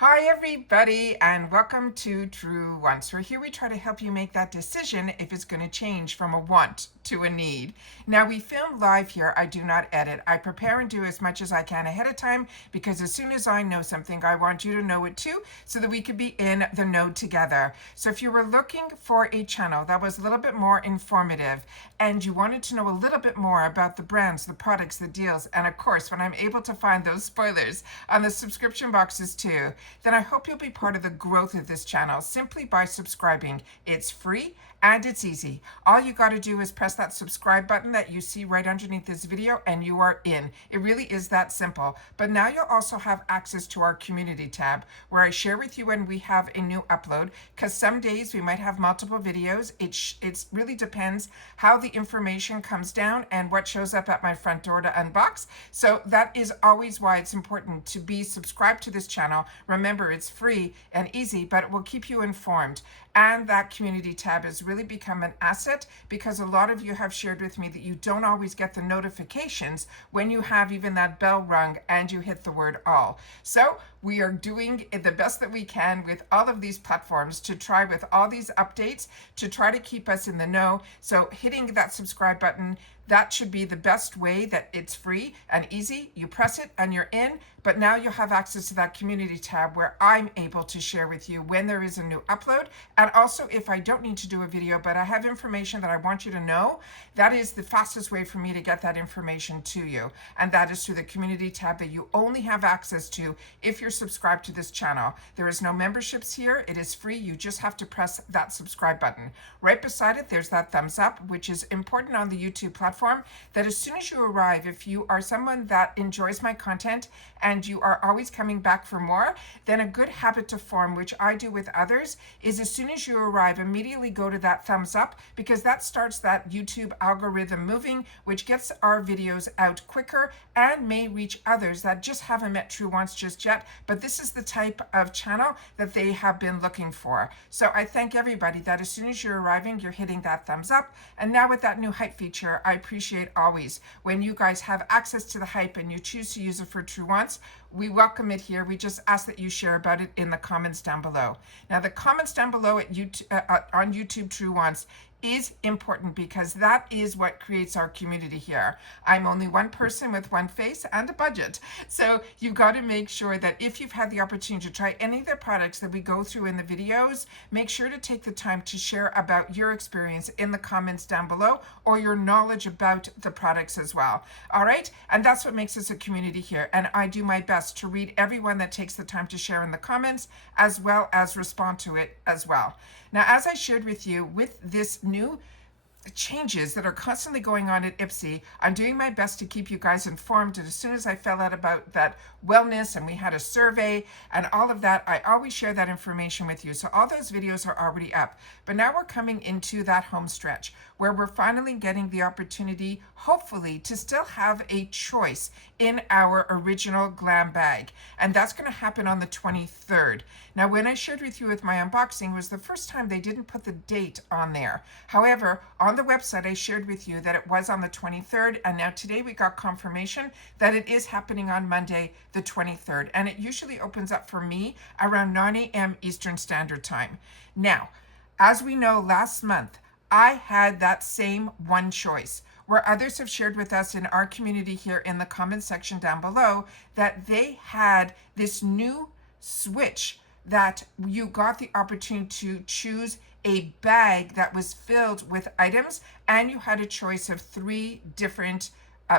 Hi everybody and welcome to True Wants, where here we try to help you make that decision if it's going to change from a want to a need. Now we film live here. I do not edit. I prepare and do as much as I can ahead of time because as soon as I know something, I want you to know it too so that we could be in the know together. So if you were looking for a channel that was a little bit more informative and you wanted to know a little bit more about the brands, the products, the deals, and of course when I'm able to find those spoilers on the subscription boxes too, then I hope you'll be part of the growth of this channel simply by subscribing. It's free and it's easy. All you got to do is press that subscribe button that you see right underneath this video and you are in. It really is that simple. But now you'll also have access to our community tab where I share with you when we have a new upload, because some days we might have multiple videos. It really depends how the information comes down and what shows up at my front door to unbox. So that is always why it's important to be subscribed to this channel. Remember, it's free and easy, but it will keep you informed. And that community tab has really become an asset because a lot of you have shared with me that you don't always get the notifications when you have even that bell rung and you hit the word all. So we are doing the best that we can with all of these platforms to try with all these updates to try to keep us in the know. So hitting that subscribe button, that should be the best way. That it's free and easy. You press it and you're in, but now you'll have access to that community tab where I'm able to share with you when there is a new upload. And also if I don't need to do a video, but I have information that I want you to know, that is the fastest way for me to get that information to you. And that is through the community tab that you only have access to if you're subscribed to this channel. There is no memberships here. It is free. You just have to press that subscribe button. Right beside it, there's that thumbs up, which is important on the YouTube platform, that as soon as you arrive, if you are someone that enjoys my content and you are always coming back for more, then a good habit to form, which I do with others, is as soon as you arrive, immediately go to that thumbs up, because that starts that YouTube algorithm moving, which gets our videos out quicker and may reach others that just haven't met True Wants just yet, but this is the type of channel that they have been looking for. So I thank everybody that as soon as you're arriving, you're hitting that thumbs up. And now with that new hype feature, I appreciate always when you guys have access to the hype and you choose to use it for True Wants. We welcome it here. We just ask that you share about it in the comments down below. Now the comments down below at on YouTube True Wants is important because that is what creates our community here. I'm only one person with one face and a budget. So you've got to make sure that if you've had the opportunity to try any of the products that we go through in the videos, make sure to take the time to share about your experience in the comments down below or your knowledge about the products as well. All right. And that's what makes us a community here. And I do my best to read everyone that takes the time to share in the comments as well as respond to it as well. Now, as I shared with you, with this new changes that are constantly going on at Ipsy, I'm doing my best to keep you guys informed. And as soon as I found out about that wellness and we had a survey and all of that, I always share that information with you. So all those videos are already up. But now we're coming into that home stretch where we're finally getting the opportunity, hopefully, to still have a choice in our original glam bag. And that's going to happen on the 23rd. Now, when I shared with you with my unboxing, was the first time they didn't put the date on there. However, on the website, I shared with you that it was on the 23rd. And now today we got confirmation that it is happening on Monday, the 23rd. And it usually opens up for me around 9 a.m. Eastern Standard Time. Now, as we know, last month, I had that same one choice, where others have shared with us in our community here in the comment section down below that they had this new switch that you got the opportunity to choose a bag that was filled with items, and you had a choice of 3 different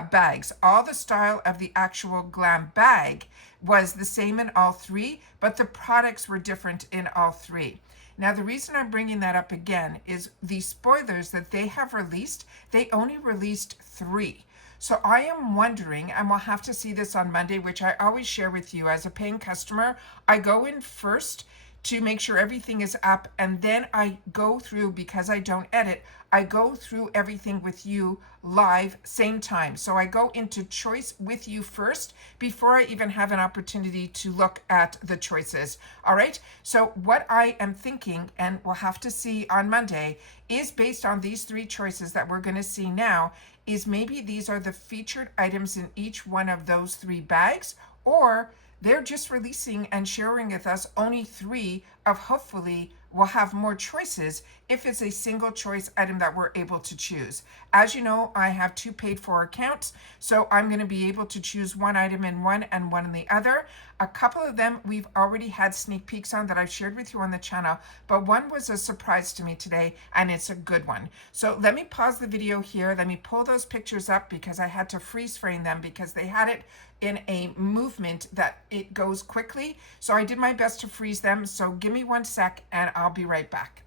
bags. All the style of the actual glam bag was the same in all 3, but the products were different in all 3. Now, the reason I'm bringing that up again is the spoilers that they have released, they only released 3. So I am wondering, and we'll have to see this on Monday, which I always share with you as a paying customer. I go in first to make sure everything is up, and then I go through, because I don't edit, I go through everything with you live same time. So I go into choice with you first before I even have an opportunity to look at the choices. All right. So what I am thinking, and we'll have to see on Monday, is based on these 3 choices that we're going to see now, is maybe these are the featured items in each one of those 3 bags, or they're just releasing and sharing with us only 3 of hopefully we'll have more choices if it's a single choice item that we're able to choose. As you know, I have 2 paid for accounts, so I'm going to be able to choose one item in one and one in the other. A couple of them we've already had sneak peeks on that I've shared with you on the channel, but one was a surprise to me today, and it's a good one. So let me pause the video here. Let me pull those pictures up because I had to freeze frame them because they had it in a movement that it goes quickly. So I did my best to freeze them. So give me 1 sec and I'll be right back.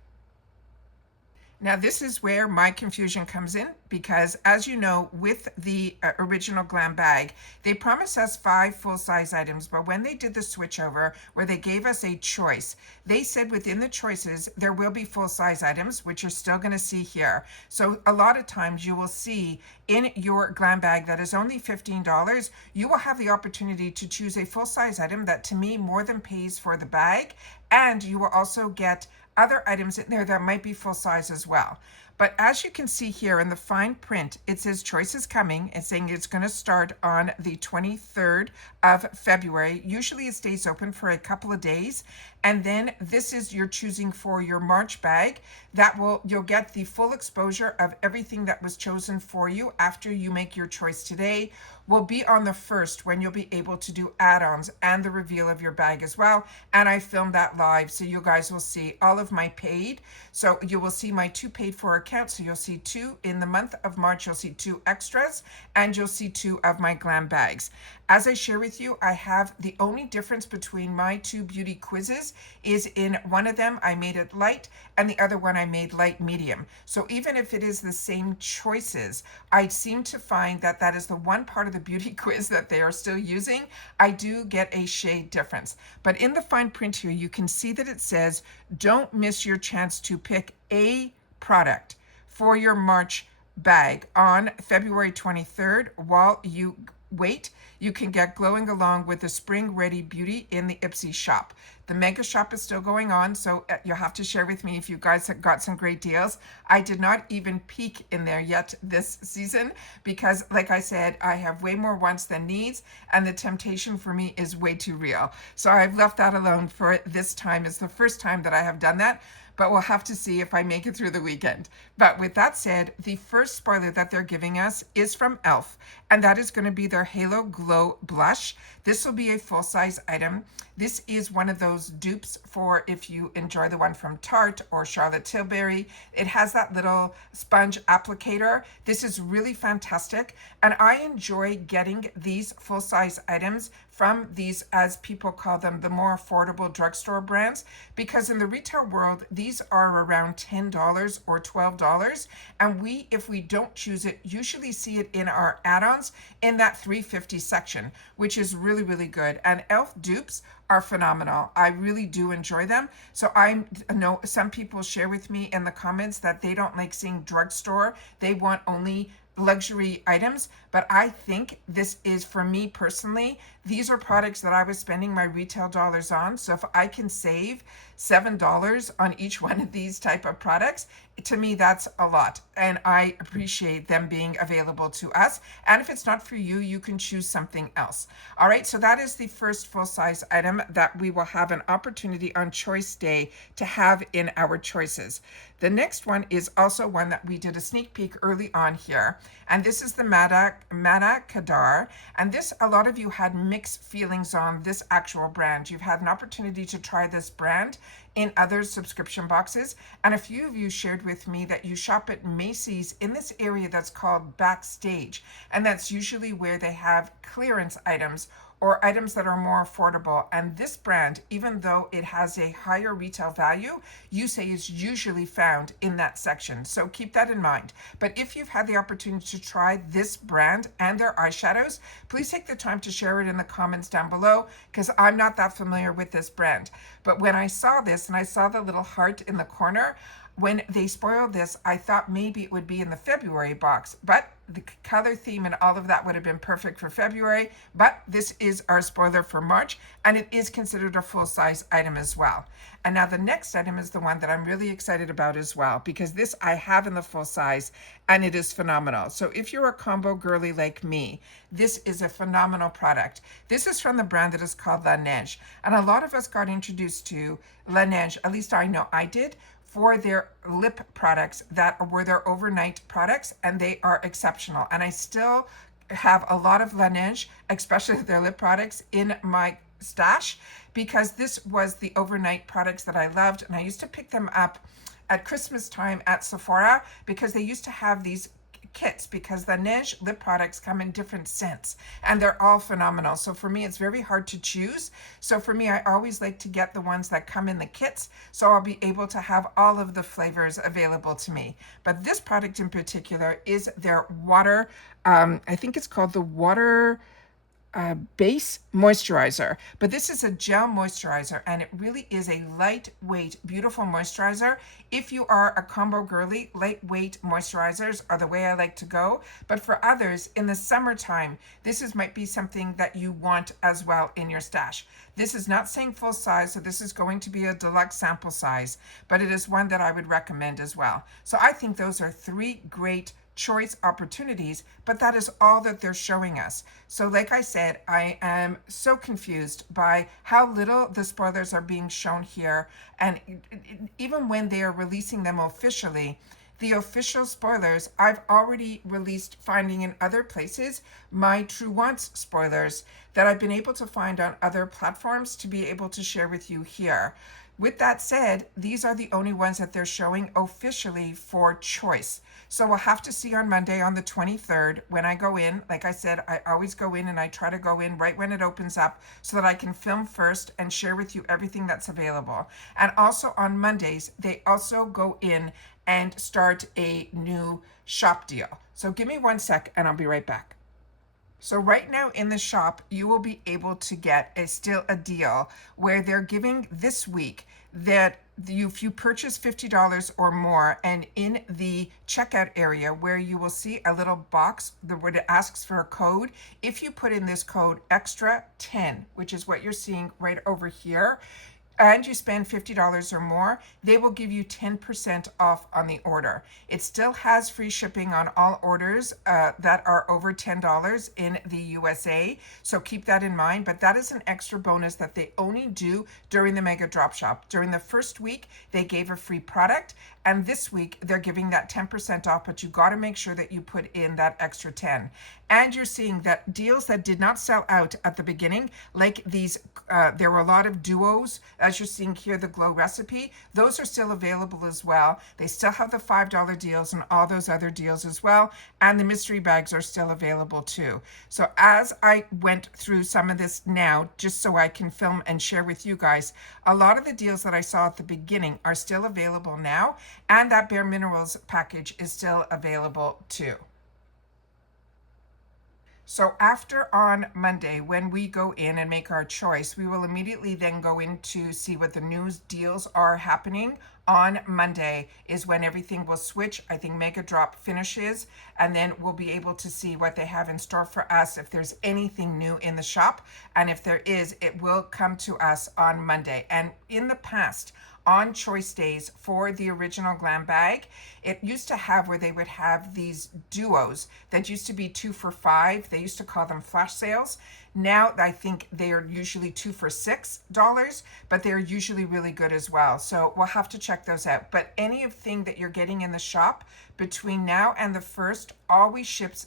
Now this is where my confusion comes in because, as you know, with the original Glam Bag, they promised us 5 full-size items, but when they did the switchover where they gave us a choice, they said within the choices there will be full-size items, which you're still going to see here. So a lot of times you will see in your Glam Bag that is only $15, you will have the opportunity to choose a full-size item that to me more than pays for the bag, and you will also get other items in there that might be full size as well. But as you can see here in the fine print, it says choices coming. It's saying it's going to start on the 23rd of February. Usually it stays open for a couple of days. And then this is you're choosing for your March bag. You'll get the full exposure of everything that was chosen for you after you make your choice today. Will be on the 1st when you'll be able to do add-ons and the reveal of your bag as well. And I filmed that live, so you guys will see all of my paid. So you will see my 2 paid for accounts. So you'll see 2 in the month of March. You'll see 2 extras, and you'll see 2 of my Glam Bags. As I share with you, I have the only difference between my 2 beauty quizzes is in one of them I made it light and the other one I made light medium. So even if it is the same choices, I seem to find that that is the one part of the beauty quiz that they are still using. I do get a shade difference. But in the fine print here, you can see that it says, don't miss your chance to pick a product for your March bag on February 23rd. While you wait, you can get glowing along with the spring ready beauty in the Ipsy shop. The mega shop is still going on, so you'll have to share with me if you guys have got some great deals. I did not even peek in there yet this season because, like I said, I have way more wants than needs, and the temptation for me is way too real. So I've left that alone for this time. It's the first time that I have done that, but we'll have to see if I make it through the weekend. But with that said, the first spoiler that they're giving us is from e.l.f., and that is going to be their Halo Glow Blush. This will be a full-size item. This is one of those dupes for if you enjoy the one from Tarte or Charlotte Tilbury. It has that little sponge applicator. This is really fantastic, and I enjoy getting these full-size items from these, as people call them, the more affordable drugstore brands, because in the retail world, these are around $10 or $12, and we, if we don't choose it, usually see it in our add-ons in that $3.50 section, which is really, really good. And e.l.f. dupes are phenomenal. I really do enjoy them. So I know some people share with me in the comments that they don't like seeing drugstore. They want only luxury items, but I think this is, for me personally, these are products that I was spending my retail dollars on. So if I can save $7 on each one of these type of products, to me that's a lot, and I appreciate them being available to us. And if it's not for you, you can choose something else. All right, so that is the first full-size item that we will have an opportunity on choice day to have in our choices. The next one is also one that we did a sneak peek early on here, and this is the Manna Kadar. And this, a lot of you had mixed feelings on this actual brand. You've had an opportunity to try this brand in other subscription boxes, and a few of you shared with me that you shop at Macy's in this area that's called Backstage, and that's usually where they have clearance items or items that are more affordable. And this brand, even though it has a higher retail value, you say is usually found in that section. So keep that in mind. But if you've had the opportunity to try this brand and their eyeshadows, please take the time to share it in the comments down below, because I'm not that familiar with this brand. But when I saw this and I saw the little heart in the corner, When they spoiled this, I thought maybe it would be in the February box, but the color theme and all of that would have been perfect for February, but this is our spoiler for March, and it is considered a full-size item as well. And now the next item is the one that I'm really excited about as well, because this I have in the full size, and it is phenomenal. So if you're a combo girly like me, this is a phenomenal product. This is from the brand that is called Laneige, and a lot of us got introduced to Laneige, at least I know I did, for their lip products that were their overnight products, and they are exceptional. And I still have a lot of Laneige, especially their lip products, in my stash, because this was the overnight products that I loved, and I used to pick them up at Christmas time at Sephora because they used to have these kits, because the Laneige lip products come in different scents and they're all phenomenal. So for me, it's very hard to choose. So for me, I always like to get the ones that come in the kits, so I'll be able to have all of the flavors available to me. But this product in particular is their water, I think it's called the water base moisturizer, but this is a gel moisturizer, and it really is a lightweight, beautiful moisturizer. If you are a combo girly, lightweight moisturizers are the way I like to go. But for others, in the summertime, might be something that you want as well in your stash. This is not saying full size, so this is going to be a deluxe sample size, but it is one that I would recommend as well. So I think those are three great choice opportunities, but that is all that they're showing us. So like I said, I am so confused by how little the spoilers are being shown here, and even when they are releasing them officially, the official spoilers, I've already released, finding in other places, my TrueWants spoilers that I've been able to find on other platforms to be able to share with you here. With that said, these are the only ones that they're showing officially for choice. So we'll have to see on Monday, on the 23rd, when I go in. Like I said, I always go in and I try to go in right when it opens up so that I can film first and share with you everything that's available. And also on Mondays, they also go in and start a new shop deal. So give me 1 sec and I'll be right back. So right now in the shop, you will be able to get still a deal where they're giving this week that if you purchase $50 or more, and in the checkout area where you will see a little box where it asks for a code, if you put in this code extra 10, which is what you're seeing right over here, and you spend $50 or more, they will give you 10% off on the order. It still has free shipping on all orders that are over $10 in the USA, so keep that in mind. But that is an extra bonus that they only do during the Mega Drop Shop. During the first week, they gave a free product, and this week they're giving that 10% off, but you got to make sure that you put in that extra 10. And you're seeing that deals that did not sell out at the beginning, like these, there were a lot of duos, as you're seeing here, the Glow Recipe, those are still available as well. They still have the $5 deals and all those other deals as well, and the mystery bags are still available too. So as I went through some of this now, just so I can film and share with you guys, a lot of the deals that I saw at the beginning are still available now, and that Bare Minerals package is still available too. So after on Monday, when we go in and make our choice, we will immediately then go in to see what the news deals are happening. On Monday is when everything will switch. I think Mega Drop finishes, and then we'll be able to see what they have in store for us, if there's anything new in the shop. And if there is, it will come to us on Monday. And in the past, on choice days for the original Glam Bag, it used to have where they would have these duos that used to be 2 for $5. They used to call them flash sales. Now I think they are usually 2 for $6, but they're usually really good as well. So we'll have to check those out. But anything that you're getting in the shop between now and the 1st always ships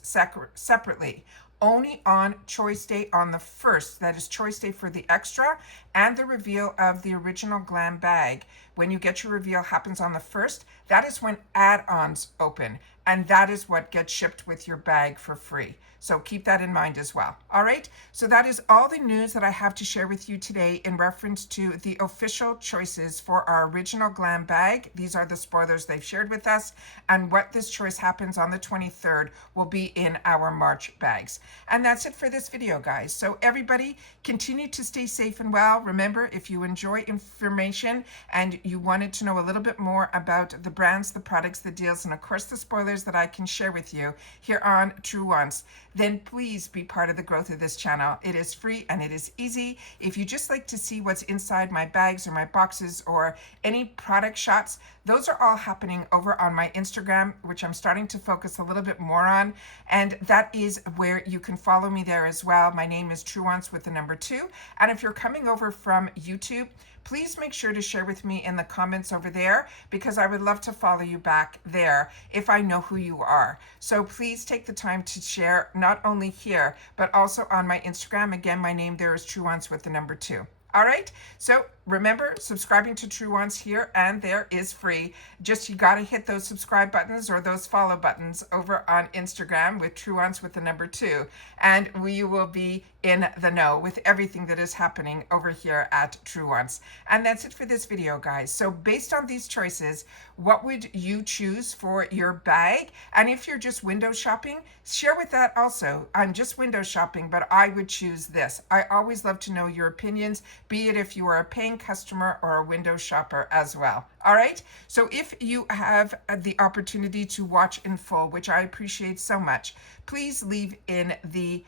separately. Only on choice day on the 1st, that is choice day for the extra and the reveal of the original Glam Bag. When you get your reveal happens on the 1st, that is when add-ons open, and that is what gets shipped with your bag for free. So keep that in mind as well. All right, so that is all the news that I have to share with you today in reference to the official choices for our original Glam Bag. These are the spoilers they've shared with us, and what this choice happens on the 23rd will be in our March bags. And that's it for this video, guys. So everybody, continue to stay safe and well. remember, if you enjoy information and you wanted to know a little bit more about the brands, the products, the deals, and of course the spoilers that I can share with you here on TrueWants, then please be part of the growth of this channel. It is free and it is easy. If you just like to see what's inside my bags or my boxes or any product shots, those are all happening over on my Instagram, which I'm starting to focus a little bit more on. And that is where you can follow me there as well. My name is TrueWants with the number 2. And if you're coming over from YouTube, please make sure to share with me in the comments over there, because I would love to follow you back there if I know who you are. So please take the time to share, not only here, but also on my Instagram. Again, my name there is TrueWants with the number 2. All right, so remember, subscribing to TrueWants here and there is free. Just you got to hit those subscribe buttons or those follow buttons over on Instagram with TrueWants with the number 2, and we will be in the know with everything that is happening over here at TrueWants. And that's it for this video, guys. So based on these choices, what would you choose for your bag? And if you're just window shopping, share with that also. I'm just window shopping, but I would choose this. I always love to know your opinions, be it if you are a paying customer or a window shopper as well. All right, so if you have the opportunity to watch in full, which I appreciate so much, please leave in the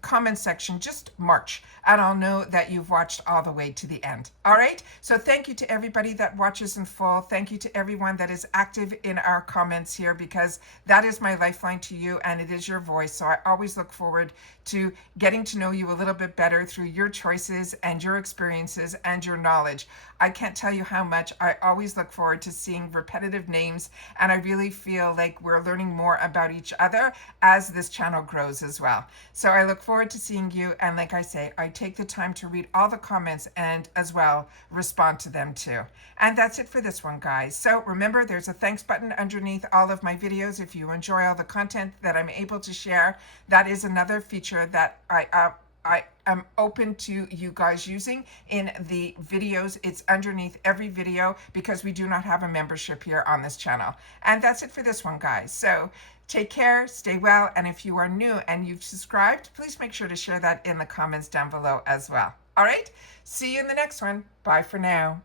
comment section just March, and I'll know that you've watched all the way to the end. All right, so thank you to everybody that watches in full. Thank you to everyone that is active in our comments here, because that is my lifeline to you and it is your voice. So I always look forward to getting to know you a little bit better through your choices and your experiences and your knowledge. I can't tell you how much I always look forward to seeing repetitive names, and I really feel like we're learning more about each other as this channel grows as well. So I look forward to seeing you, and like I say, I take the time to read all the comments and as well respond to them too. And that's it for this one, guys. So remember, there's a thanks button underneath all of my videos if you enjoy all the content that I'm able to share. That is another feature that I am open to you guys using in the videos. It's underneath every video because we do not have a membership here on this channel. And that's it for this one, guys. So take care, stay well, and if you are new and you've subscribed, please make sure to share that in the comments down below as well. All right, see you in the next one. Bye for now.